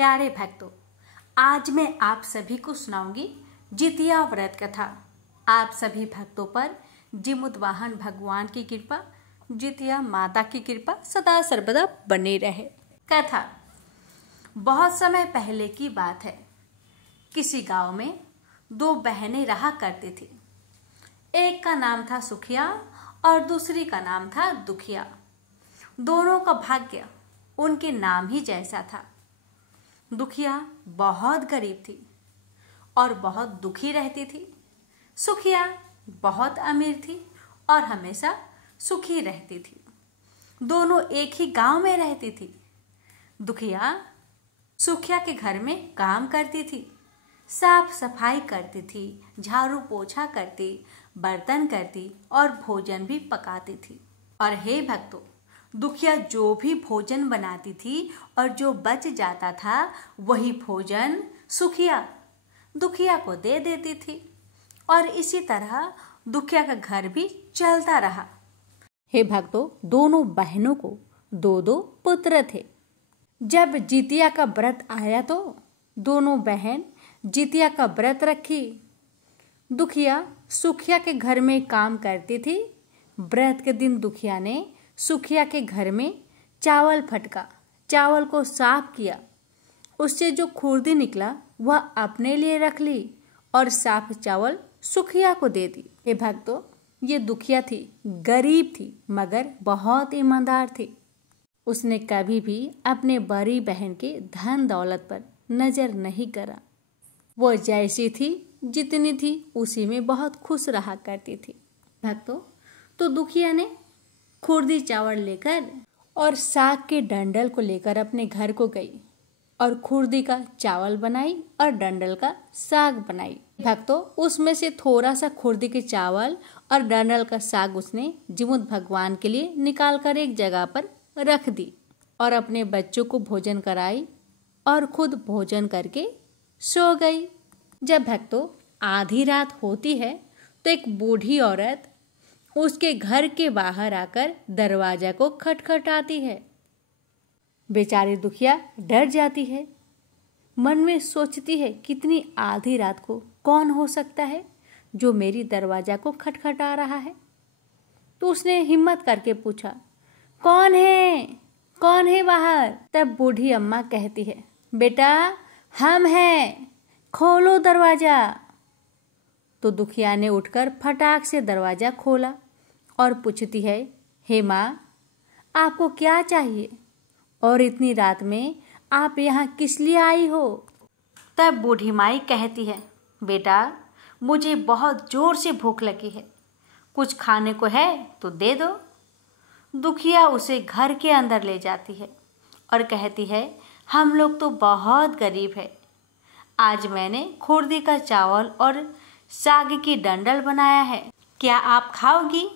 प्यारे भक्तों, आज मैं आप सभी को सुनाऊंगी जितिया व्रत कथा। आप सभी भक्तों पर जिमुतवाहन भगवान की कृपा, जितिया माता की कृपा सदा सर्वदा बनी रहे। कथा बहुत समय पहले की बात है। किसी गांव में दो बहनें रहा करती थी। एक का नाम था सुखिया और दूसरी का नाम था दुखिया। दोनों का भाग्य उनके नाम ही जैसा था। दुखिया बहुत गरीब थी और बहुत दुखी रहती थी। सुखिया बहुत अमीर थी और हमेशा सुखी रहती थी। दोनों एक ही गांव में रहती थी। दुखिया सुखिया के घर में काम करती थी, साफ सफाई करती थी, झाड़ू पोछा करती, बर्तन करती और भोजन भी पकाती थी। और हे भक्तों, दुखिया जो भी भोजन बनाती थी और जो बच जाता था वही भोजन सुखिया दुखिया को दे देती थी और इसी तरह दुखिया का घर भी चलता रहा। हे भक्तों, दोनों बहनों को दो दो पुत्र थे। जब जितिया का व्रत आया तो दोनों बहन जितिया का व्रत रखी। दुखिया सुखिया के घर में काम करती थी। व्रत के दिन दुखिया ने सुखिया के घर में चावल फटका, चावल को साफ किया। उससे जो खुर्दी निकला वह अपने लिए रख ली और साफ चावल सुखिया को दे दी। हे भक्तों, ये दुखिया थी, गरीब थी मगर बहुत ईमानदार थी। उसने कभी भी अपने बड़ी बहन के धन दौलत पर नजर नहीं करा। वो जैसी थी, जितनी थी उसी में बहुत खुश रहा करती थी। भक्तों, तो दुखिया ने खुर्दी चावल लेकर और साग के डंडल को लेकर अपने घर को गई और खुर्दी का चावल बनाई और डंडल का साग बनाई। भक्तों, उसमें से थोड़ा सा खुर्दी के चावल और डंडल का साग उसने जिमुत भगवान के लिए निकाल कर एक जगह पर रख दी और अपने बच्चों को भोजन कराई और खुद भोजन करके सो गई। जब भक्तों आधी रात होती है तो एक बूढ़ी औरत उसके घर के बाहर आकर दरवाजा को खटखटाती है। बेचारी दुखिया डर जाती है। मन में सोचती है, कितनी आधी रात को कौन हो सकता है जो मेरी दरवाजा को खटखटा रहा है। तो उसने हिम्मत करके पूछा, कौन है, कौन है बाहर? तब बूढ़ी अम्मा कहती है, बेटा हम हैं, खोलो दरवाजा। तो दुखिया ने उठकर फटाक से दरवाजा खोला और पूछती है, हे माँ, आपको क्या चाहिए और इतनी रात में आप यहाँ किस लिए आई हो? तब बूढ़ी माई कहती है, बेटा मुझे बहुत जोर से भूख लगी है, कुछ खाने को है तो दे दो। दुखिया उसे घर के अंदर ले जाती है और कहती है, हम लोग तो बहुत गरीब है। आज मैंने खुर्दी का चावल और साग की डंडल बनाया है, क्या आप खाओगी?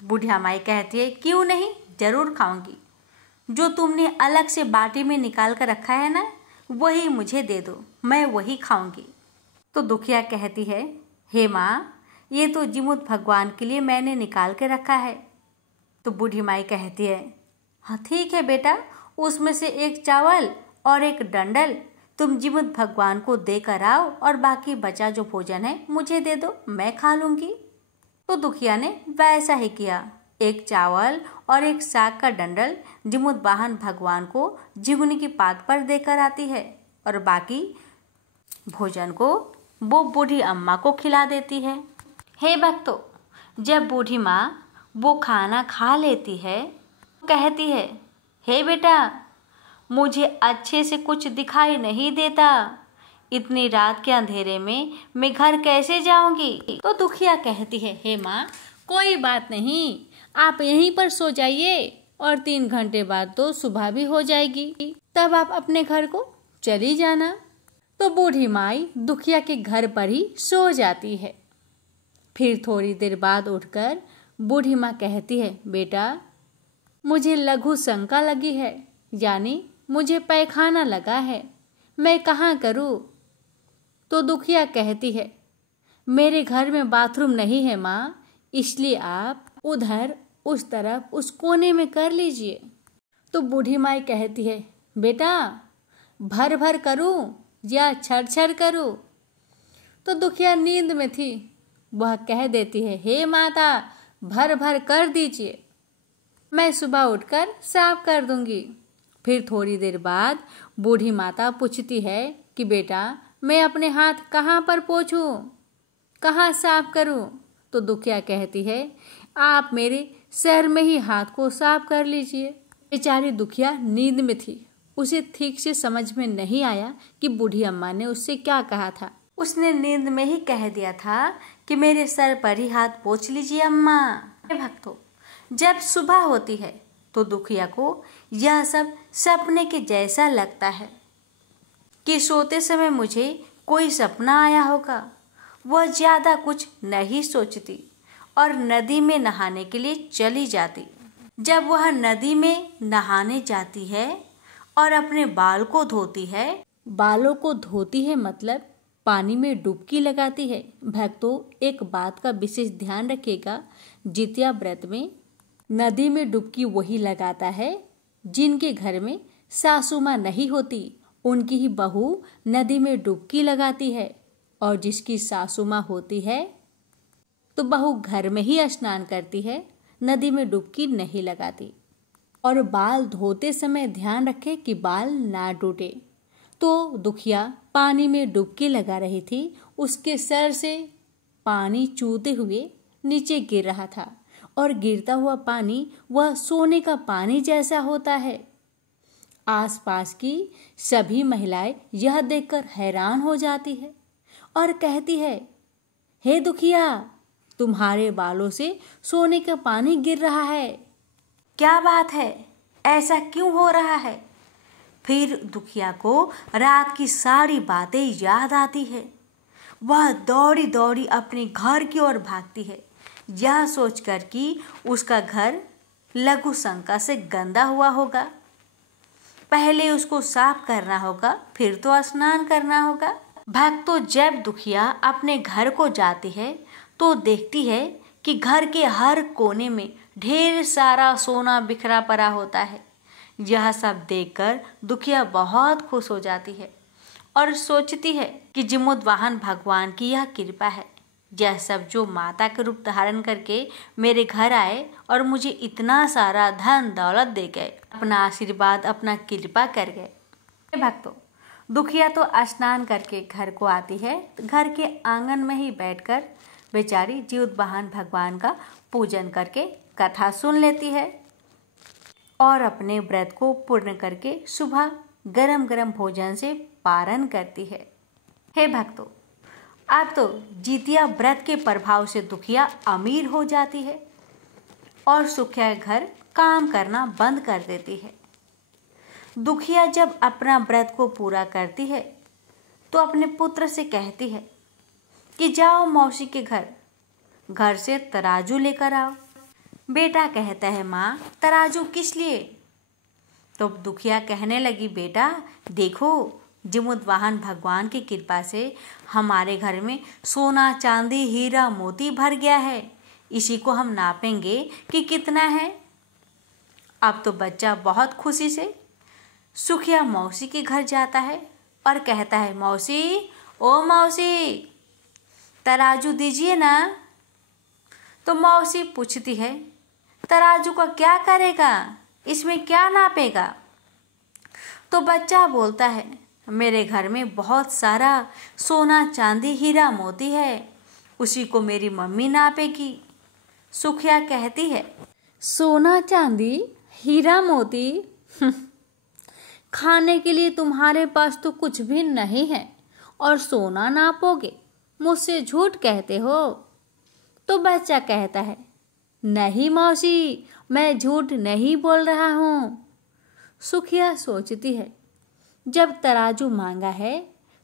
बुढ़िया माई कहती है, क्यों नहीं, जरूर खाऊंगी। जो तुमने अलग से बाटी में निकाल कर रखा है ना, वही मुझे दे दो, मैं वही खाऊंगी। तो दुखिया कहती है, हे माँ, ये तो जिमुत भगवान के लिए मैंने निकाल के रखा है। तो बूढ़ी माई कहती है, हाँ ठीक है बेटा, उसमें से एक चावल और एक डंडल तुम जिमुत भगवान को देकर आओ और बाकी बचा जो भोजन है मुझे दे दो, मैं खा लूंगी। तो दुखिया ने वैसा ही किया। एक चावल और एक साग का डंडल जिमुत वाहन भगवान को झिगुनी की पात पर देकर आती है और बाकी भोजन को वो बूढ़ी अम्मा को खिला देती है। हे भक्तों, जब बूढ़ी माँ वो खाना खा लेती है, कहती है, हे बेटा, मुझे अच्छे से कुछ दिखाई नहीं देता, इतनी रात के अंधेरे में मैं घर कैसे जाऊंगी? तो दुखिया कहती है, हे माँ, कोई बात नहीं, आप यहीं पर सो जाइए और 3 घंटे बाद तो सुबह भी हो जाएगी, तब आप अपने घर को चली जाना। तो बूढ़ी माई दुखिया के घर पर ही सो जाती है। फिर थोड़ी देर बाद उठकर बूढ़ी माँ कहती है, बेटा मुझे लघु शंका लगी है, यानी मुझे पैखाना लगा है, मैं कहाँ करूँ? तो दुखिया कहती है, मेरे घर में बाथरूम नहीं है माँ, इसलिए आप उधर उस तरफ उस कोने में कर लीजिए। तो बूढ़ी माई कहती है, बेटा भर भर करूं या छर छर करूं? तो दुखिया नींद में थी। वह कह देती है, हे माता, भर भर कर दीजिए, मैं सुबह उठकर साफ कर दूंगी। फिर थोड़ी देर बाद बूढ़ी माता पूछती है कि बेटा, मैं अपने हाथ कहाँ पर पोंछूं, कहाँ साफ करूं? तो दुखिया कहती है, आप मेरे सर में ही हाथ को साफ कर लीजिए। बेचारी दुखिया नींद में थी। उसे ठीक से समझ में नहीं आया कि बूढ़ी अम्मा ने उससे क्या कहा था। उसने नींद में ही कह दिया था कि मेरे सर पर ही हाथ पोंछ लीजिए अम्मा। भक्तों, जब सुबह होती है तो दुखिया को यह सब सपने के जैसा लगता है कि सोते समय मुझे कोई सपना आया होगा। वह ज्यादा कुछ नहीं सोचती और नदी में नहाने के लिए चली जाती। जब वह नदी में नहाने जाती है और अपने बाल को धोती है, बालों को धोती है मतलब पानी में डुबकी लगाती है। भक्तों, एक बात का विशेष ध्यान रखिएगा, जितिया व्रत में नदी में डुबकी वही लगाता है जिनके घर में सासू माँ नहीं होती, उनकी ही बहू नदी में डुबकी लगाती है। और जिसकी सासू माँ होती है तो बहू घर में ही स्नान करती है, नदी में डुबकी नहीं लगाती। और बाल धोते समय ध्यान रखें कि बाल ना टूटे। तो दुखिया पानी में डुबकी लगा रही थी। उसके सर से पानी चूते हुए नीचे गिर रहा था और गिरता हुआ पानी वह सोने का पानी जैसा होता है। आसपास की सभी महिलाएं यह देखकर हैरान हो जाती है और कहती है, हे दुखिया, तुम्हारे बालों से सोने का पानी गिर रहा है, क्या बात है, ऐसा क्यों हो रहा है? फिर दुखिया को रात की सारी बातें याद आती है। वह दौड़ी दौड़ी अपने घर की ओर भागती है, यह सोचकर कि उसका घर लघु शंका से गंदा हुआ होगा। पहले उसको साफ करना होगा, फिर तो स्नान करना होगा। भक्तों, जब दुखिया अपने घर को जाती है तो देखती है कि घर के हर कोने में ढेर सारा सोना बिखरा पड़ा होता है। यह सब देखकर दुखिया बहुत खुश हो जाती है और सोचती है कि जिमुद्वाहन भगवान की यह कृपा है, यह सब जो माता का रूप धारण करके मेरे घर आए और मुझे इतना सारा धन दौलत दे गए, अपना आशीर्वाद, अपना कृपा कर गए। भक्तों, दुखिया तो स्नान करके घर को आती है। घर के आंगन में ही बैठकर बेचारी जिमुद्वाहन भगवान का पूजन करके कथा सुन लेती है और अपने व्रत को पूर्ण करके सुबह गरम गरम भोजन से पारण करती है। हे भक्तों, अब तो जितिया व्रत के प्रभाव से दुखिया अमीर हो जाती है और सुखिया घर काम करना बंद कर देती है। दुखिया जब अपना व्रत को पूरा करती है तो अपने पुत्र से कहती है कि जाओ मौसी के घर से तराजू लेकर आओ। बेटा कहता है, माँ, तराजू किस लिए? तो दुखिया कहने लगी, बेटा देखो, जिमुद्वाहन भगवान की कृपा से हमारे घर में सोना, चांदी, हीरा, मोती भर गया है। इसी को हम नापेंगे कि कितना है। अब तो बच्चा बहुत खुशी से सुखिया मौसी के घर जाता है और कहता है, मौसी, ओ मौसी, तराजू दीजिए ना। तो मौसी पूछती है, तराजू का क्या करेगा, इसमें क्या नापेगा? तो बच्चा बोलता है, मेरे घर में बहुत सारा सोना, चांदी, हीरा, मोती है, उसी को मेरी मम्मी नापेगी। सुखिया कहती है, सोना, चांदी, हीरा, मोती, खाने के लिए तुम्हारे पास तो कुछ भी नहीं है और सोना नापोगे, मुझसे झूठ कहते हो। तो बच्चा कहता है, नहीं मौसी, मैं झूठ नहीं बोल रहा हूँ। सुखिया सोचती है, जब तराजू मांगा है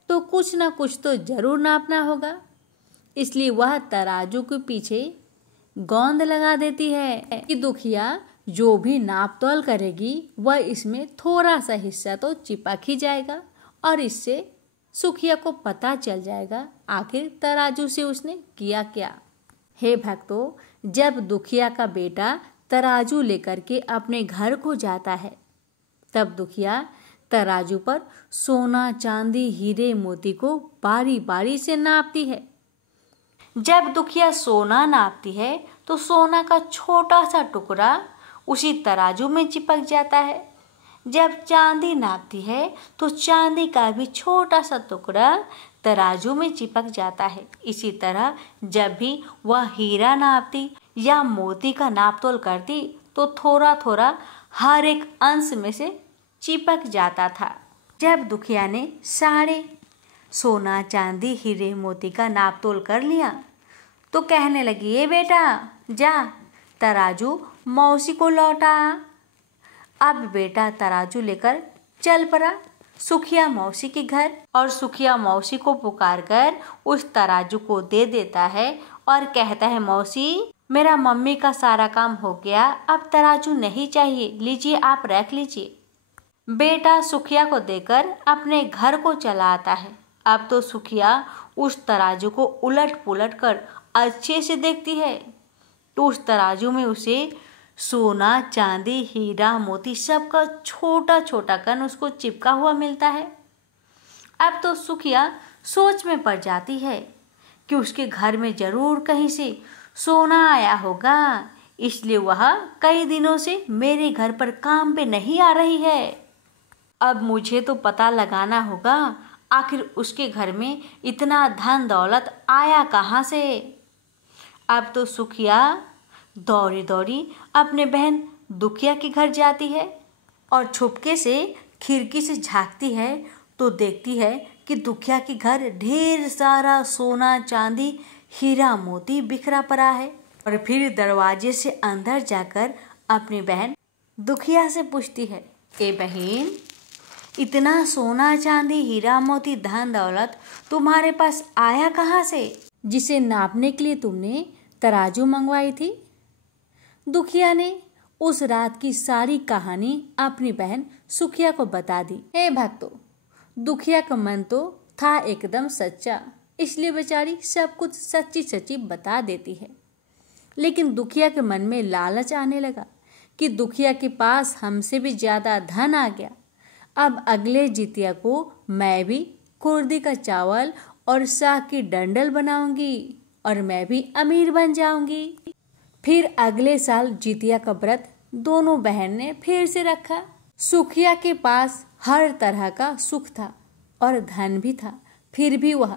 तो कुछ ना कुछ तो जरूर नापना होगा, इसलिए वह तराजू के पीछे गोंद लगा देती है कि दुखिया जो भी नाप तोल करेगी वह इसमें थोड़ा सा हिस्सा तो चिपक ही जाएगा और इससे सुखिया को पता चल जाएगा आखिर तराजू से उसने किया क्या। हे भक्तों, जब दुखिया का बेटा तराजू लेकर के अपने घर को जाता है तब दुखिया तराजू पर सोना चांदी हीरे मोती को बारी बारी से नापती है। जब दुखिया सोना नापती है तो सोना का छोटा सा टुकड़ा उसी तराजू में चिपक जाता है। जब चांदी नापती है तो चांदी का भी छोटा सा टुकड़ा तराजू में चिपक जाता है। इसी तरह जब भी वह हीरा नापती या मोती का नापतोल करती तो थोड़ा थोड़ा हर एक अंश में से चिपक जाता था। जब दुखिया ने सारे सोना चांदी हीरे मोती का नापतोल कर लिया तो कहने लगी, ए बेटा जा तराजू मौसी को लौटा। अब बेटा तराजू लेकर चल पड़ा सुखिया मौसी के घर और सुखिया मौसी को पुकार कर उस तराजू को दे देता है और कहता है, मौसी मेरा मम्मी का सारा काम हो गया, अब तराजू नहीं चाहिए, लीजिए आप रख लीजिए। बेटा सुखिया को देकर अपने घर को चला आता है। अब तो सुखिया उस तराजू को उलट पुलट कर अच्छे से देखती है तो उस तराजू में उसे सोना चांदी हीरा मोती सबका छोटा छोटा कण उसको चिपका हुआ मिलता है। अब तो सुखिया सोच में पड़ जाती है कि उसके घर में जरूर कहीं से सोना आया होगा, इसलिए वह कई दिनों से मेरे घर पर काम पे नहीं आ रही है। अब मुझे तो पता लगाना होगा आखिर उसके घर में इतना धन दौलत आया कहाँ से। अब तो सुखिया दौड़ी दौड़ी अपने बहन दुखिया के घर जाती है और छुपके से खिड़की से झांकती है तो देखती है कि दुखिया के घर ढेर सारा सोना चांदी हीरा मोती बिखरा पड़ा है। और फिर दरवाजे से अंदर जाकर अपनी बहन दुखिया से पूछती है, ए बहन इतना सोना चांदी हीरा मोती धन दौलत तुम्हारे पास आया कहाँ से, जिसे नापने के लिए तुमने तराजू मंगवाई थी। दुखिया ने उस रात की सारी कहानी अपनी बहन सुखिया को बता दी। हे भक्तों, दुखिया का मन तो था एकदम सच्चा, इसलिए बेचारी सब कुछ सच्ची सच्ची बता देती है। लेकिन दुखिया के मन में लालच आने लगा कि दुखिया के पास हमसे भी ज्यादा धन आ गया। अब अगले जितिया को मैं भी कुर्दी का चावल और साग की डंडल बनाऊंगी और मैं भी अमीर बन जाऊंगी। फिर अगले साल जितिया का व्रत दोनों बहन ने फिर से रखा। सुखिया के पास हर तरह का सुख था और धन भी था, फिर भी वह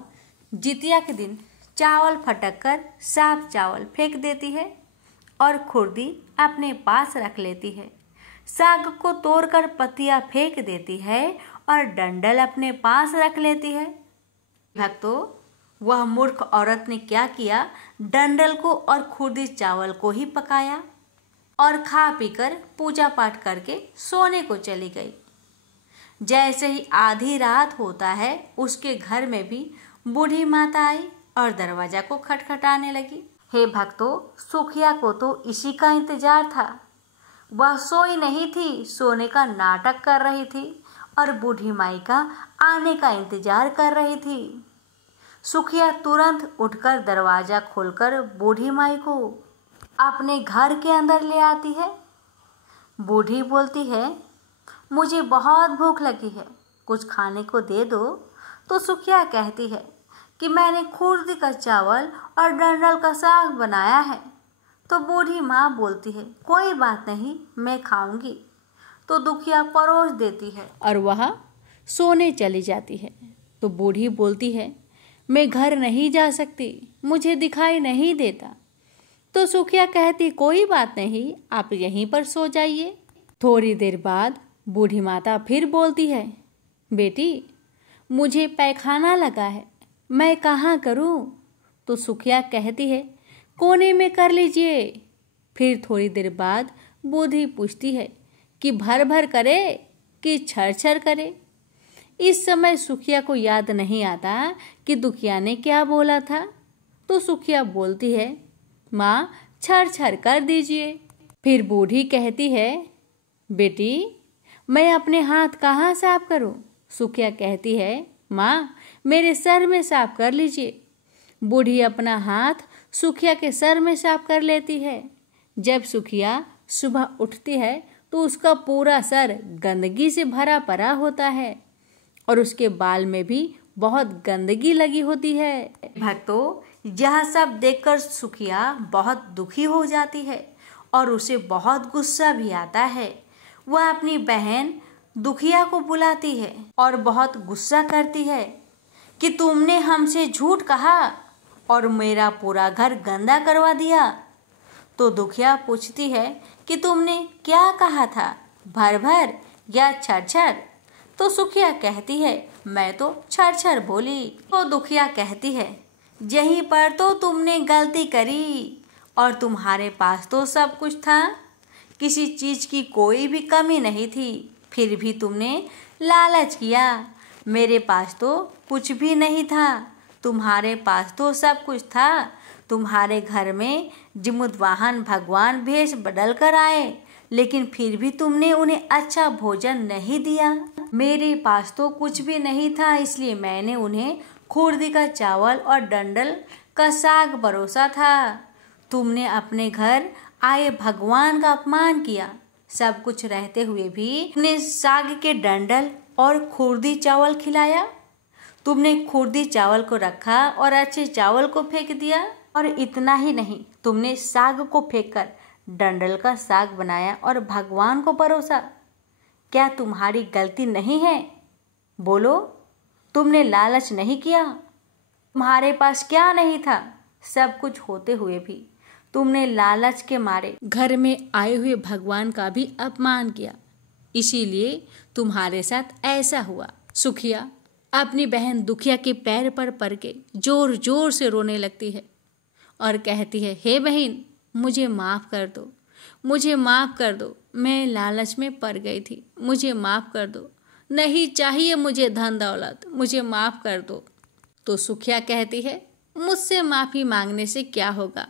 जितिया के दिन चावल फटक कर साफ चावल फेंक देती है और खुर्दी अपने पास रख लेती है। साग को तोड़कर पत्तियां फेंक देती है और डंडल अपने पास रख लेती है। भक्तों, वह मूर्ख औरत ने क्या किया, डंडल को और खुर्दी चावल को ही पकाया और खा पीकर पूजा पाठ करके सोने को चली गई। जैसे ही आधी रात होता है उसके घर में भी बूढ़ी माता आई और दरवाजा को खटखटाने लगी। हे भक्तों, सुखिया को तो इसी का इंतजार था। वह सोई नहीं थी, सोने का नाटक कर रही थी और बूढ़ी माई का आने का इंतजार कर रही थी। सुखिया तुरंत उठकर दरवाजा खोलकर बूढ़ी माई को अपने घर के अंदर ले आती है। बूढ़ी बोलती है, मुझे बहुत भूख लगी है, कुछ खाने को दे दो। तो सुखिया कहती है कि मैंने खुर्दी का चावल और डंडल का साग बनाया है। तो बूढ़ी माँ बोलती है, कोई बात नहीं, मैं खाऊंगी। तो दुखिया परोस देती है और वह सोने चली जाती है। तो बूढ़ी बोलती है, मैं घर नहीं जा सकती, मुझे दिखाई नहीं देता। तो सुखिया कहती, कोई बात नहीं, आप यहीं पर सो जाइए। थोड़ी देर बाद बूढ़ी माता फिर बोलती है, बेटी मुझे पैखाना लगा है, मैं कहाँ करूँ। तो सुखिया कहती है, कोने में कर लीजिए। फिर थोड़ी देर बाद बूढ़ी पूछती है कि भर भर करे कि छर छर करे। इस समय सुखिया को याद नहीं आता कि दुखिया ने क्या बोला था। तो सुखिया बोलती है, माँ छर छर कर दीजिए। फिर बूढ़ी कहती है, बेटी मैं अपने हाथ कहाँ साफ करूँ। सुखिया कहती है, माँ मेरे सर में साफ कर लीजिए। बूढ़ी अपना हाथ सुखिया के सर में साफ कर लेती है। जब सुखिया सुबह उठती है तो तो उसका पूरा सर गंदगी से भरा पड़ा होता है और उसके बाल में भी बहुत गंदगी लगी होती है। भक्तों, यह सब देखकर सुखिया बहुत दुखी हो जाती है और उसे बहुत गुस्सा भी आता है। वह अपनी बहन दुखिया को बुलाती है और बहुत गुस्सा करती है कि तुमने हमसे झूठ कहा और मेरा पूरा घर गंदा करवा दिया। तो दुखिया पूछती है कि तुमने क्या कहा था, भर भर या छर छर? तो सुखिया कहती है, मैं तो छर छर बोली। तो दुखिया कहती है, यहीं पर तो तुमने गलती करी और तुम्हारे पास तो सब कुछ था, किसी चीज की कोई भी कमी नहीं थी, फिर भी तुमने लालच किया। मेरे पास तो कुछ भी नहीं था, तुम्हारे पास तो सब कुछ था। तुम्हारे घर में जिमुतवाहन भगवान भेष बदल कर आए, लेकिन फिर भी तुमने उन्हें अच्छा भोजन नहीं दिया। मेरे पास तो कुछ भी नहीं था, इसलिए मैंने उन्हें खुर्दी का चावल और डंडल का साग परोसा था। तुमने अपने घर आए भगवान का अपमान किया। सब कुछ रहते हुए भी तुमने साग के डंडल और खुर्दी चावल खिलाया। तुमने खुर्दी चावल को रखा और अच्छे चावल को फेंक दिया। और इतना ही नहीं, तुमने साग को फेंककर डंडल का साग बनाया और भगवान को परोसा। क्या तुम्हारी गलती नहीं है? बोलो, तुमने लालच नहीं किया? तुम्हारे पास क्या नहीं था? सब कुछ होते हुए भी तुमने लालच के मारे घर में आए हुए भगवान का भी अपमान किया, इसीलिए तुम्हारे साथ ऐसा हुआ। सुखिया अपनी बहन दुखिया के पैर पर पड़ के जोर जोर से रोने लगती है और कहती है, हे बहन, मुझे माफ कर दो, मुझे माफ कर दो, मैं लालच में पड़ गई थी, मुझे माफ कर दो, नहीं चाहिए मुझे धन दौलत, मुझे माफ कर दो। तो सुखिया कहती है, मुझसे माफी मांगने से क्या होगा?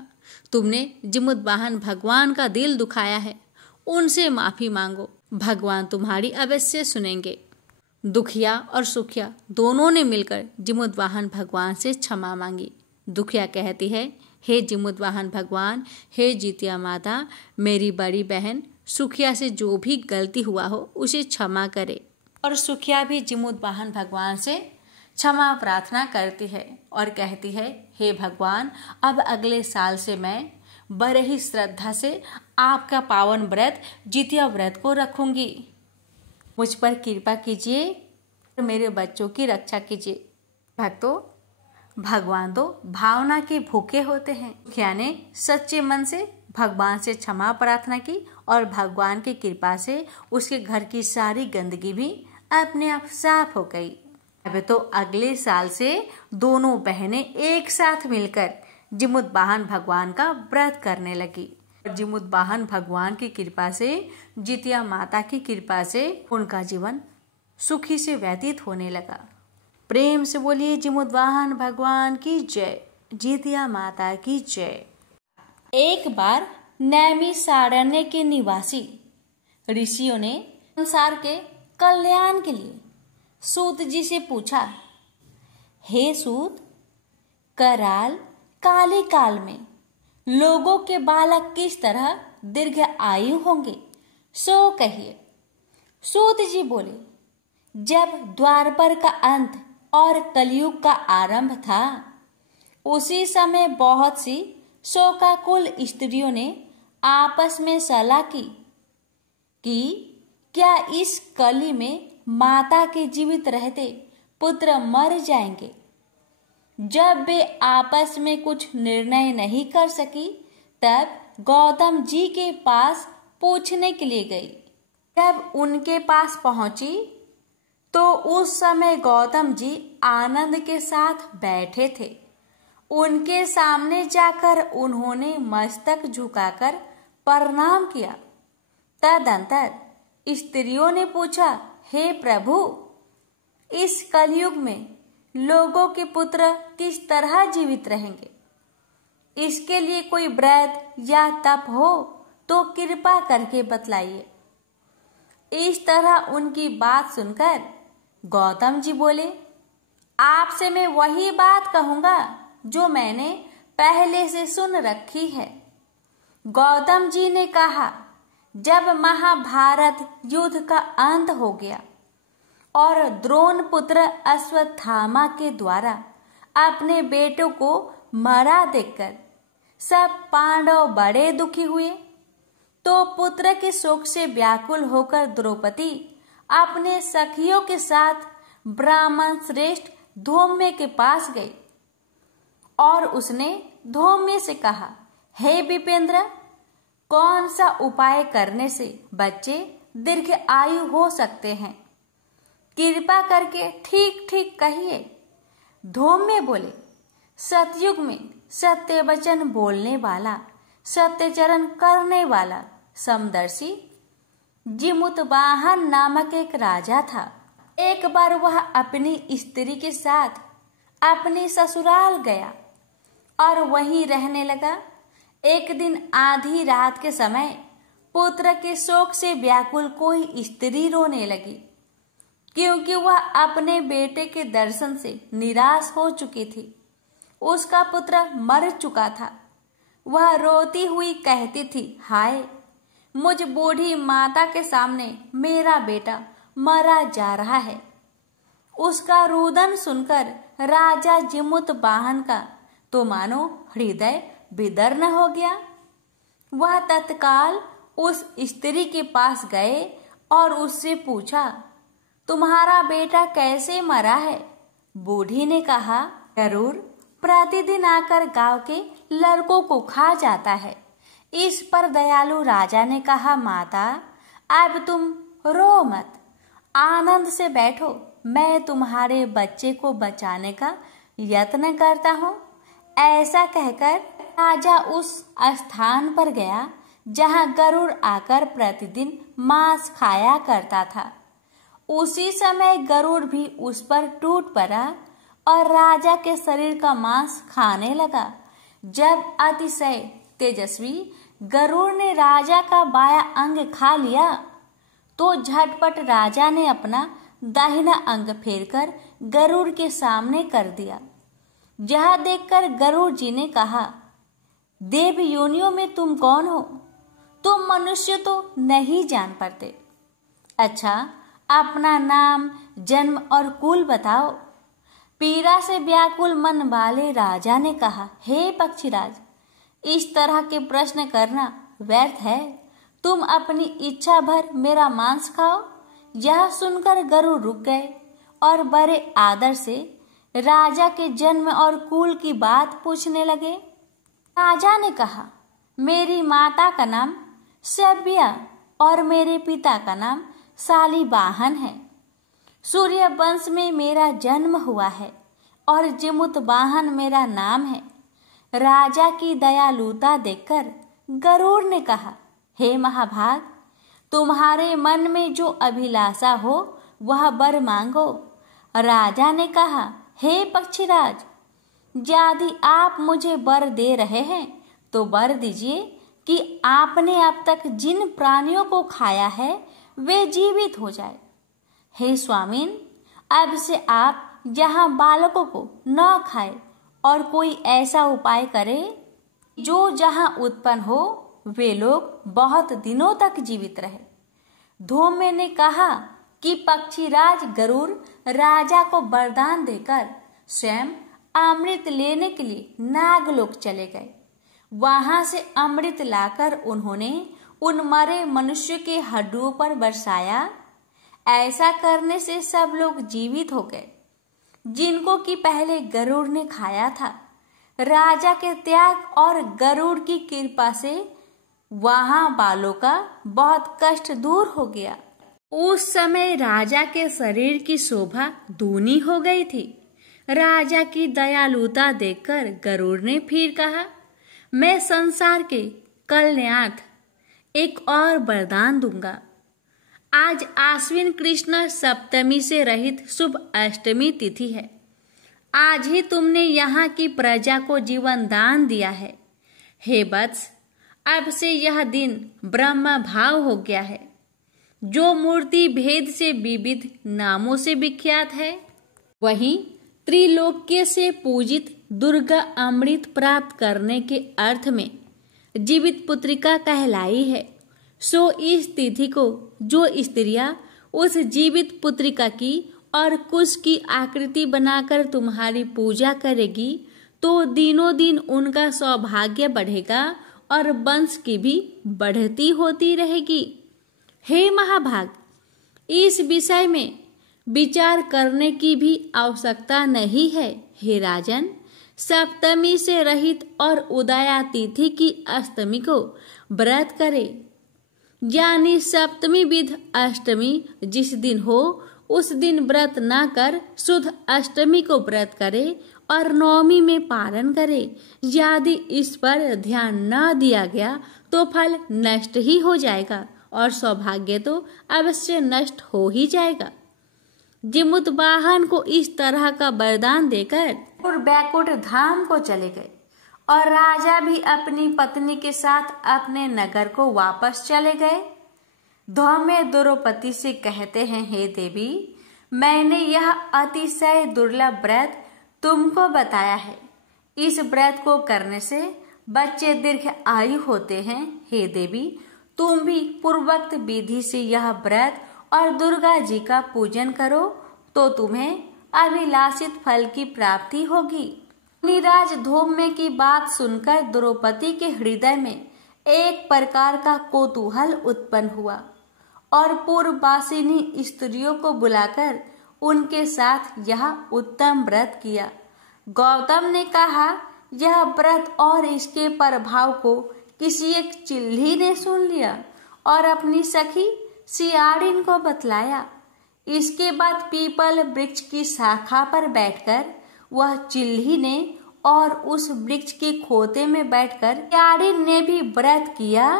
तुमने जिमुतवाहन भगवान का दिल दुखाया है, उनसे माफी मांगो, भगवान तुम्हारी अवश्य सुनेंगे। दुखिया और सुखिया दोनों ने मिलकर जिमुतवाहन भगवान से क्षमा मांगी। दुखिया कहती है, हे जिमुतवाहन भगवान, हे जितिया माता, मेरी बड़ी बहन सुखिया से जो भी गलती हुआ हो उसे क्षमा करे। और सुखिया भी जिमुतवाहन भगवान से क्षमा प्रार्थना करती है और कहती है, हे भगवान, अब अगले साल से मैं बड़े ही श्रद्धा से आपका पावन व्रत जितिया व्रत को रखूंगी। मुझ पर कृपा कीजिए और मेरे बच्चों की रक्षा कीजिए। भक्तों, भगवान तो भावना के भूखे होते हैं। सुखिया ने सच्चे मन से भगवान से क्षमा प्रार्थना की और भगवान की कृपा से उसके घर की सारी गंदगी भी अपने आप साफ हो गई। अब तो अगले साल से दोनों बहनें एक साथ मिलकर जिमुतवाहन भगवान का व्रत करने लगी। जिमुतवाहन भगवान की कृपा से, जितिया माता की कृपा से उनका जीवन सुखी से व्यतीत होने लगा। प्रेम से बोलिए जिमुतवाहन भगवान की जय, जितिया माता की जय। एक बार नैमिषारण्य के निवासी ऋषियों ने संसार के कल्याण के लिए सूत जी से पूछा, हे सूत, कराल काले काल में लोगों के बालक किस तरह दीर्घ आयु होंगे, सो कहिए। सूत जी बोले, जब द्वापर का अंत और कलयुग का आरंभ था, उसी समय बहुत सी शोकाकुल स्त्रियों ने आपस में सलाह की कि क्या इस कली में माता के जीवित रहते पुत्र मर जाएंगे। जब वे आपस में कुछ निर्णय नहीं कर सकी, तब गौतम जी के पास पूछने के लिए गई। जब उनके पास पहुंची तो उस समय गौतम जी आनंद के साथ बैठे थे। उनके सामने जाकर उन्होंने मस्तक झुकाकर प्रणाम किया। तदंतर स्त्रियों ने पूछा, हे प्रभु, इस कलयुग में लोगों के पुत्र किस तरह जीवित रहेंगे? इसके लिए कोई व्रत या तप हो तो कृपा करके बतलाइए। इस तरह उनकी बात सुनकर गौतम जी बोले, आपसे मैं वही बात कहूंगा जो मैंने पहले से सुन रखी है। गौतम जी ने कहा, जब महाभारत युद्ध का अंत हो गया और द्रोण पुत्र अश्वत्थामा के द्वारा अपने बेटों को मरा देखकर सब पांडव बड़े दुखी हुए, तो पुत्र के शोक से व्याकुल होकर द्रौपदी अपने सखियों के साथ ब्राह्मण श्रेष्ठ धौम्य के पास गई और उसने धौम्य से कहा, हे विपेंद्र, कौन सा उपाय करने से बच्चे दीर्घ आयु हो सकते हैं? कृपा करके ठीक ठीक कहिए। धौम्य बोले, सतयुग में सत्य वचन बोलने वाला, सत्यचरण करने वाला समदर्शी जिमुतवाहन नामक एक राजा था। एक बार वह अपनी स्त्री के साथ अपने ससुराल गया और वहीं रहने लगा। एक दिन आधी रात के समय पुत्र के शोक से व्याकुल कोई स्त्री रोने लगी, क्योंकि वह अपने बेटे के दर्शन से निराश हो चुकी थी। उसका पुत्र मर चुका था। वह रोती हुई कहती थी, हाय, मुझ बूढ़ी माता के सामने मेरा बेटा मरा जा रहा है। उसका रुदन सुनकर राजा जिमुतवाहन का तो मानो हृदय विदीर्ण हो गया। वह तत्काल उस स्त्री के पास गए और उससे पूछा, तुम्हारा बेटा कैसे मरा है? बूढ़ी ने कहा, जरूर प्रतिदिन आकर गांव के लड़कों को खा जाता है। इस पर दयालु राजा ने कहा, माता, अब तुम रो मत, आनंद से बैठो, मैं तुम्हारे बच्चे को बचाने का यत्न करता हूँ। ऐसा कहकर राजा उस स्थान पर गया जहाँ गरुड़ आकर प्रतिदिन मांस खाया करता था। उसी समय गरुड़ भी उस पर टूट पड़ा और राजा के शरीर का मांस खाने लगा। जब अतिशय तेजस्वी गरुड़ ने राजा का बायां अंग खा लिया, तो झटपट राजा ने अपना दाहिना अंग फेरकर गरुड़ के सामने कर दिया। यह देखकर गरुड़ जी ने कहा, देव योनियों में तुम कौन हो? तुम मनुष्य तो नहीं जान पाते। अच्छा, अपना नाम, जन्म और कुल बताओ। पीड़ा से व्याकुल मन वाले राजा ने कहा, हे पक्षीराज, इस तरह के प्रश्न करना व्यर्थ है। तुम अपनी इच्छा भर मेरा मांस खाओ। यह सुनकर गरुड़ रुक गए और बड़े आदर से राजा के जन्म और कुल की बात पूछने लगे। राजा ने कहा, मेरी माता का नाम सभ्या और मेरे पिता का नाम शालिवाहन है। सूर्य वंश में मेरा जन्म हुआ है और जिमुतवाहन मेरा नाम है। राजा की दयालुता देखकर गरुड़ ने कहा, हे महाभाग, तुम्हारे मन में जो अभिलाषा हो वह वर मांगो। राजा ने कहा, हे पक्षीराज, यदि आप मुझे वर दे रहे हैं तो वर दीजिए कि आपने अब तक जिन प्राणियों को खाया है वे जीवित हो जाए। हे स्वामीन, अब से आप जहाँ बालकों को न खाए और कोई ऐसा उपाय करे जो जहाँ उत्पन्न हो वे लोग बहुत दिनों तक जीवित रहे। धौम्य ने कहा कि पक्षीराज गरुड़ राजा को वरदान देकर स्वयं अमृत लेने के लिए नागलोक चले गए। वहां से अमृत लाकर उन्होंने उन मरे मनुष्य के हड्डियों पर बरसाया। ऐसा करने से सब लोग जीवित हो गए जिनको कि पहले गरुड़ ने खाया था। राजा के त्याग और गरुड़ की कृपा से वहां बालों का बहुत कष्ट दूर हो गया। उस समय राजा के शरीर की शोभा दूनी हो गई थी। राजा की दयालुता देखकर गरुड़ ने फिर कहा, मैं संसार के कल्याणार्थ एक और वरदान दूंगा। आज आश्विन कृष्ण सप्तमी से रहित शुभ अष्टमी तिथि है। आज ही तुमने यहाँ की प्रजा को जीवन दान दिया है। हे वत्स, अब से यह दिन ब्रह्म भाव हो गया है, जो मूर्ति भेद से विविध नामों से विख्यात है। वहीं त्रिलोक्य से पूजित दुर्गा अमृत प्राप्त करने के अर्थ में जीवित पुत्रिका कहलाई है। सो इस तिथि को जो स्त्रियां उस जीवित पुत्रिका की और कुश की आकृति बनाकर तुम्हारी पूजा करेगी तो दिनों दिन उनका सौभाग्य बढ़ेगा और वंश की भी बढ़ती होती रहेगी। हे महाभाग, इस विषय में विचार करने की भी आवश्यकता नहीं है। हे राजन, सप्तमी से रहित और उदया तिथि की अष्टमी को व्रत करे, यानी सप्तमी विध अष्टमी जिस दिन हो उस दिन व्रत न कर शुद्ध अष्टमी को व्रत करे और नवमी में पारण करे। यदि इस पर ध्यान न दिया गया तो फल नष्ट ही हो जाएगा और सौभाग्य तो अवश्य नष्ट हो ही जाएगा। जिमुतवाहन को इस तरह का वरदान देकर और बैकुंठ धाम को चले गए और राजा भी अपनी पत्नी के साथ अपने नगर को वापस चले गए। धौम्य द्रौपदी से कहते हैं, हे देवी, मैंने यह अतिशय दुर्लभ व्रत तुमको बताया है। इस व्रत को करने से बच्चे दीर्घ आयु होते हैं। हे देवी, तुम भी पूर्वोक्त विधि से यह व्रत और दुर्गा जी का पूजन करो तो तुम्हें अभिलाषित फल की प्राप्ति होगी। निराज धौम्य की बात सुनकर द्रौपदी के हृदय में एक प्रकार का कौतूहल उत्पन्न हुआ और पूर्ववासिनी स्त्रियों को बुलाकर उनके साथ यह उत्तम व्रत किया। गौतम ने कहा, यह व्रत और इसके प्रभाव को किसी एक चिल्ही ने सुन लिया और अपनी सखी सियाड़िन को बतलाया। इसके बाद पीपल वृक्ष की शाखा पर बैठकर वह चिल्ही ने और उस वृक्ष के खोते में बैठकर सियाड़िन ने भी व्रत किया।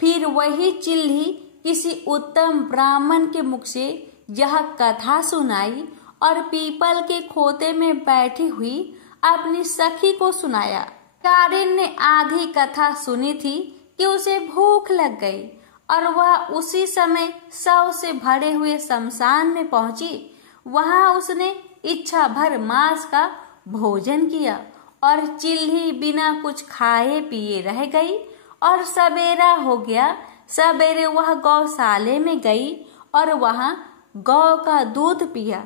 फिर वही चिल्ही किसी उत्तम ब्राह्मण के मुख से यह कथा सुनाई और पीपल के खोते में बैठी हुई अपनी सखी को सुनाया। सियाड़िन ने आधी कथा सुनी थी कि उसे भूख लग गई और वह उसी समय शव से भरे हुए शमशान में पहुंची। वहां उसने इच्छा भर मांस का भोजन किया और चिल्ही बिना कुछ खाए पिए रह गई और सवेरा हो गया। सवेरे वह गौशाले में गई और वहां गौ का दूध पिया।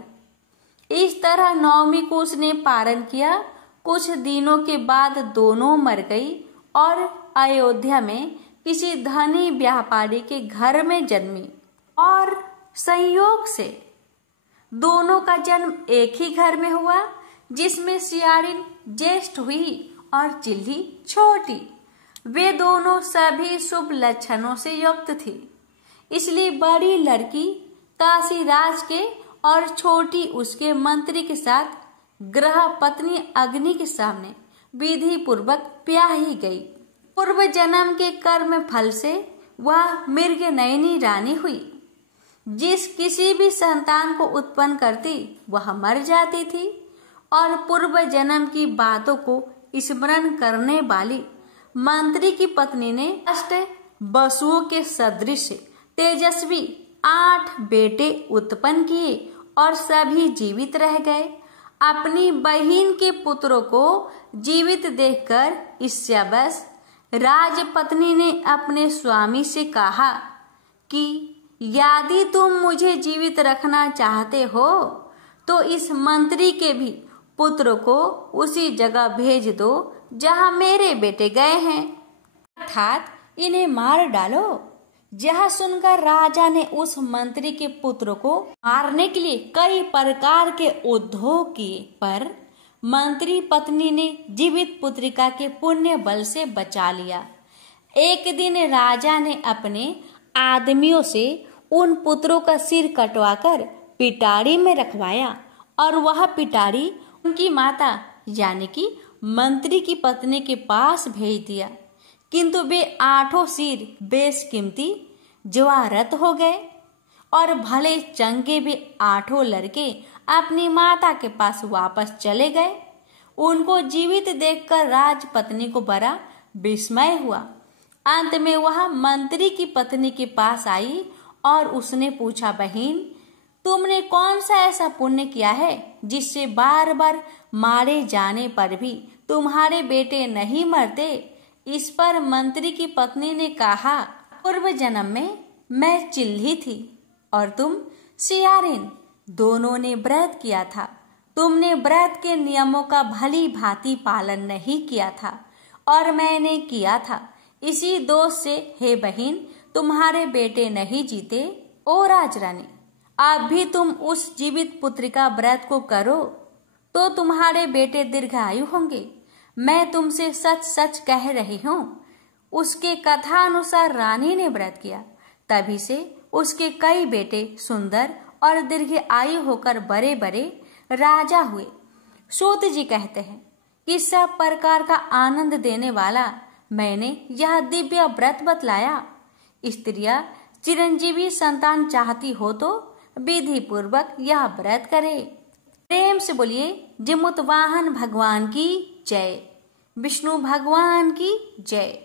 इस तरह नवमी को उसने पारण किया। कुछ दिनों के बाद दोनों मर गई और अयोध्या में किसी धनी व्यापारी के घर में जन्मी और संयोग से दोनों का जन्म एक ही घर में हुआ, जिसमें सियाड़िन ज्येष्ठ हुई और चिल्ही छोटी। वे दोनों सभी शुभ लक्षणों से युक्त थी, इसलिए बड़ी लड़की काशीराज के और छोटी उसके मंत्री के साथ ग्रह पत्नी अग्नि के सामने विधि पूर्वक ब्याही गई। पूर्व जन्म के कर्म फल से वह मृग नयनी रानी हुई। जिस किसी भी संतान को उत्पन्न करती वह मर जाती थी और पूर्व जन्म की बातों को स्मरण करने वाली मंत्री की पत्नी ने अष्ट वसुओं के सदृश तेजस्वी 8 बेटे उत्पन्न किए और सभी जीवित रह गए। अपनी बहन के पुत्रों को जीवित देखकर ईर्ष्यावश राजपत्नी ने अपने स्वामी से कहा कि यदि तुम मुझे जीवित रखना चाहते हो तो इस मंत्री के भी पुत्र को उसी जगह भेज दो जहां मेरे बेटे गए हैं, अर्थात इन्हें मार डालो। यह सुनकर राजा ने उस मंत्री के पुत्र को मारने के लिए कई प्रकार के उद्योग किए, पर मंत्री पत्नी ने जीवित पुत्रिका के पुण्य बल से बचा लिया। एक दिन राजा ने अपने आदमियों से उन पुत्रों का सिर कटवाकर पिटारी में रखवाया और वह पिटारी उनकी माता यानी कि मंत्री की पत्नी के पास भेज दिया, किंतु वे 8 सिर बेशकीमती ज्वारत हो गए और भले चंगे वे 8 लड़के अपनी माता के पास वापस चले गए। उनको जीवित देखकर राजपत्नी को बड़ा विस्मय हुआ। अंत में वह मंत्री की पत्नी के पास आई और उसने पूछा, बहन, तुमने कौन सा ऐसा पुण्य किया है जिससे बार बार मारे जाने पर भी तुम्हारे बेटे नहीं मरते? इस पर मंत्री की पत्नी ने कहा, पूर्व जन्म में मैं चिल्ली थी और तुम सियारिन, दोनों ने व्रत किया था। तुमने व्रत के नियमों का भली भांति पालन नहीं किया था और मैंने किया था। इसी दोष से हे बहन तुम्हारे बेटे नहीं जीते। ओ राजरानी, अब भी तुम उस जीवित पुत्र का व्रत को करो तो तुम्हारे बेटे दीर्घायु होंगे। मैं तुमसे सच सच कह रही हूँ। उसके कथा अनुसार रानी ने व्रत किया, तभी से उसके कई बेटे सुंदर और दीर्घायु होकर बड़े बड़े राजा हुए। सूत जी कहते हैं कि सब प्रकार का आनंद देने वाला मैंने यह दिव्य व्रत बतलाया। स्त्रियां चिरंजीवी संतान चाहती हो तो विधि पूर्वक यह व्रत करे। प्रेम से बोलिए जिमुतवाहन भगवान की जय, विष्णु भगवान की जय।